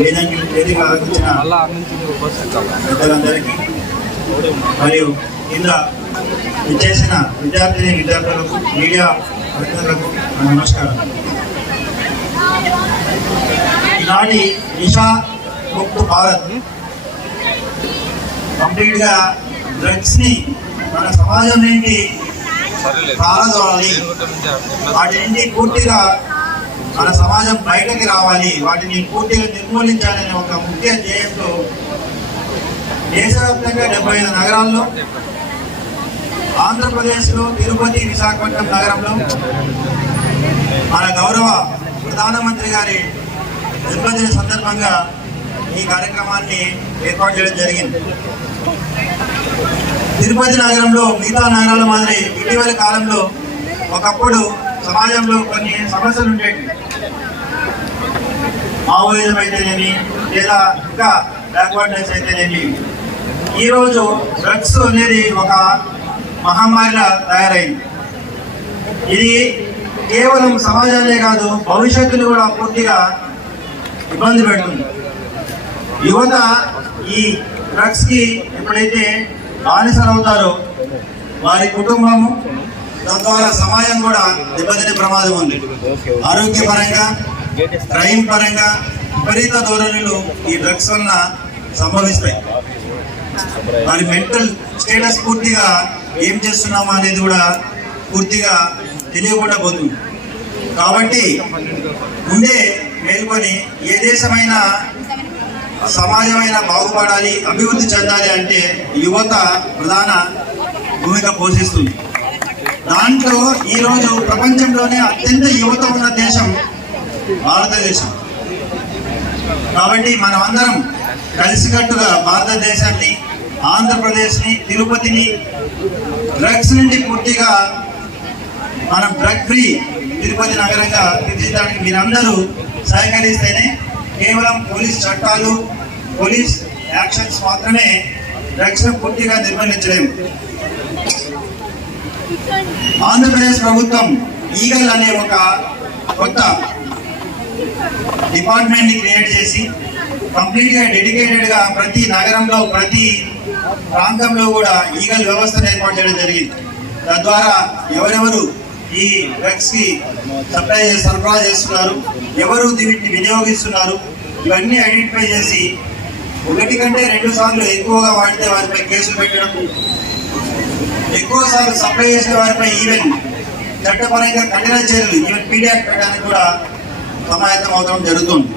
వేదిక పెద్దలందరికీ. మరియు కింద విచ్చేసిన విద్యార్థిని విద్యార్థులకు మీడియా ప్రతినిధులకు నమస్కారం. ఈనాటి నిషా ముక్త్ భారత్ కంప్లీట్గా డ్రగ్స్ని మన సమాజం నుండి పారదోలాలి అట్లా వాటి నుండి పూర్తిగా మన సమాజం బయటకి రావాలి. వాటిని పూర్తిగా నిర్మూలించాలనే ఒక ముఖ్య ధ్యేయంతో దేశవ్యాప్తంగా డెబ్బై ఐదు నగరాల్లో ఆంధ్రప్రదేశ్లో తిరుపతి విశాఖపట్నం నగరంలో మన గౌరవ ప్రధానమంత్రి గారి జన్మదిన సందర్భంగా ఈ కార్యక్రమాన్ని ఏర్పాటు చేయడం జరిగింది. తిరుపతి నగరంలో మిగతా నగరాల మాదిరి ఇటీవలి కాలంలో ఒకప్పుడు సమాజంలో కొన్ని సమస్యలు ఉండేవి. మావోయిజం అయితేనేమి లేదా ఇంకా బ్యాక్వర్డ్నెస్ అయితేనేమి? ఈరోజు డ్రగ్స్ అనేది ఒక మహమ్మారిలా తయారైంది. ఇది కేవలం సమాజాలే కాదు భవిష్యత్తును కూడా పూర్తిగా ఇబ్బంది పెడుతుంది. యువత ఈ డ్రగ్స్కి ఎప్పుడైతే బానిసలవుతారో వారి కుటుంబము తద్వారా సమాజం కూడా దెబ్బతినే ప్రమాదం ఉంది. ఆరోగ్యపరంగా క్రైమ్ పరంగా విపరీత ధోరణులు ఈ డ్రగ్స్ వలన సంభవిస్తాయి. వారి మెంటల్ స్టేటస్ పూర్తిగా ఏం చేస్తున్నామా అనేది కూడా పూర్తిగా తెలియకుండా పోతుంది. కాబట్టి ముందే మేల్కొని ఏ దేశమైనా సమాజమైన బాగుపడాలి అభివృద్ధి చెందాలి అంటే యువత ప్రధాన భూమిక పోషిస్తుంది. దాంట్లో ఈరోజు ప్రపంచంలోనే అత్యంత యువత ఉన్న దేశం భారతదేశం. కాబట్టి మనమందరం కలిసికట్టుగా భారతదేశాన్ని ఆంధ్రప్రదేశ్ని తిరుపతిని డ్రగ్స్ నుండి పూర్తిగా మనం డ్రగ్ ఫ్రీ తిరుపతి నగరంగా తీర్చిదానికి మీరందరూ సహకరిస్తేనే కేవలం పోలీస్ చట్టాలు పోలీస్ యాక్షన్స్ మాత్రమే డ్రగ్స్ను పూర్తిగా నిర్వహించలేము ఆంధ్రప్రదేశ్ ప్రభుత్వం ఈగల్ అనే ఒక కొత్త డిపార్ట్మెంట్ని క్రియేట్ చేసి కంప్లీట్గా డెడికేటెడ్గా ప్రతి నగరంలో ప్రతి ప్రాంతంలో కూడా ఈగల్ వ్యవస్థను ఏర్పాటు చేయడం జరిగింది. తద్వారా ఎవరెవరు ఈ డ్రగ్స్కి సప్లై సరఫరా చేస్తున్నారు ఎవరు వీటిని వినియోగిస్తున్నారు ఇవన్నీ ఐడెంటిఫై చేసి ఒకటి కంటే రెండు సార్లు ఎక్కువగా వాడితే వారిపై కేసులు పెట్టడం ఎక్కువ సార్లు సప్లై చేసిన వారిపై ఈవెన్ చట్టపరంగా కఠిన చర్యలు ఈవెన్ పీడియాక్ పెట్టడానికి కూడా సమాయత్తం అవడం జరుగుతుంది.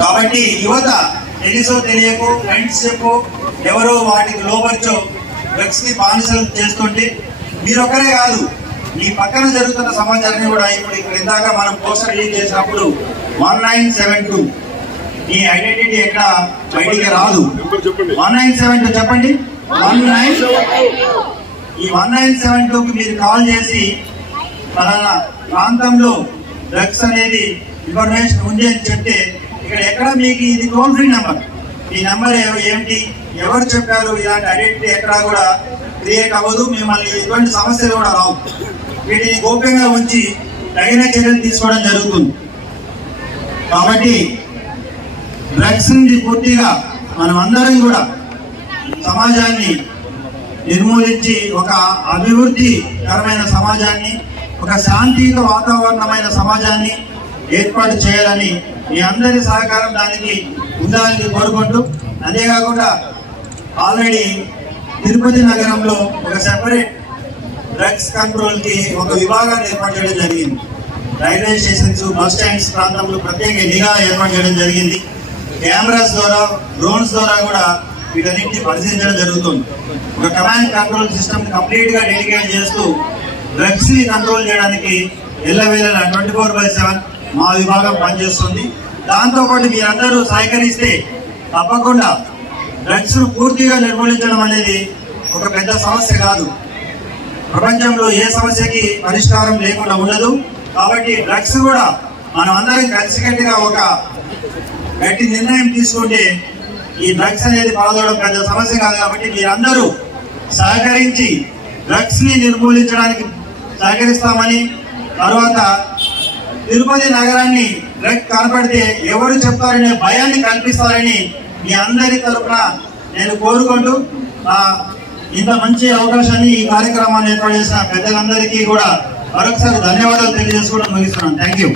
కాబట్టి యువత తెలుసో తెలియకో ఫ్రెండ్స్ చెప్పో ఎవరో వాటికి లోపర్చో డ్రగ్స్ని బానిసలు చేస్తుంటే మీరొక్కరే కాదు మీ పక్కన జరుగుతున్న సమాచారాన్ని కూడా ఇప్పుడు ఇక్కడ ఇందాక మనం పోస్టర్ రిలీజ్ చేసినప్పుడు వన్ నైన్ సెవెన్ టూ. ఈ ఐడెంటిటీ ఎక్కడ బయటికి రాదు. వన్ నైన్ సెవెన్ టూ చెప్పండి. వన్ నైన్ ఈ వన్ నైన్ సెవెన్ టూకి మీరు కాల్ చేసి ఫలానా ప్రాంతంలో డ్రగ్స్ అనేది ఇన్ఫర్మేషన్ ఉంది అని చెప్తే ఇక్కడ ఎక్కడ మీకు ఇది టోల్ ఫ్రీ నెంబర్. ఈ నెంబర్ ఏమిటి ఎవరు చెప్పారు? ఇలాంటి ఐడెంటిటీ ఎక్కడా కూడా క్రియేట్ అవ్వదు. మిమ్మల్ని ఎటువంటి సమస్యలు కూడా రావు. వీటిని గోప్యంగా ఉంచి తగిన చర్యలు తీసుకోవడం జరుగుతుంది. కాబట్టి డ్రగ్స్ నుండి పూర్తిగా మనం అందరం కూడా సమాజాన్ని నిర్మూలించి ఒక అభివృద్ధికరమైన సమాజాన్ని ఒక శాంతియుత వాతావరణమైన సమాజాన్ని ఏర్పాటు చేయాలని మీ అందరి సహకారం దానికి ఉండాలని కోరుకుంటూ అంతేకాకుండా ఆల్రెడీ తిరుపతి నగరంలో ఒక సెపరేట్ డ్రగ్స్ కంట్రోల్కి ఒక విభాగాన్ని ఏర్పాటు చేయడం జరిగింది. రైల్వే స్టేషన్స్ బస్ స్టాండ్స్ ప్రాంతంలో ప్రత్యేక నిఘా ఏర్పాటు చేయడం జరిగింది. కెమెరాస్ ద్వారా డ్రోన్స్ ద్వారా కూడా వీటన్నింటినీ పరిశీలించడం జరుగుతుంది. ఒక కమాండ్ కంట్రోల్ సిస్టమ్ కంప్లీట్గా డెడికేట్ చేస్తూ డ్రగ్స్ని కంట్రోల్ చేయడానికి ఎల్లవేళ ట్వంటీ ఫోర్ బై సెవెన్ మా విభాగం పనిచేస్తుంది. దాంతో పాటు మీరందరూ సహకరిస్తే తప్పకుండా డ్రగ్స్ను పూర్తిగా నిర్మూలించడం అనేది ఒక పెద్ద సమస్య కాదు. ప్రపంచంలో ఏ సమస్యకి పరిష్కారం లేకుండా ఉండదు. కాబట్టి డ్రగ్స్ కూడా మనం అందరం కలిసికట్టుగా ఒక గట్టి నిర్ణయం తీసుకుంటే ఈ డ్రగ్స్ అనేది పాల్గొనడం పెద్ద సమస్య కాదు కాబట్టి మీరందరూ సహకరించి డ్రగ్స్ని నిర్మూలించడానికి సహకరిస్తామని తర్వాత తిరుపతి నగరాన్ని డ్రగ్ కనపడితే ఎవరు చెప్తారనే భయాన్ని కల్పిస్తారని మీ అందరి తరపున నేను కోరుకుంటూ ఇంత మంచి అవకాశాన్ని ఈ కార్యక్రమాన్ని ఏర్పాటు చేసిన పెద్దలందరికీ కూడా మరొకసారి ధన్యవాదాలు తెలియజేసుకోవడం ముగిస్తున్నాను. Thank you.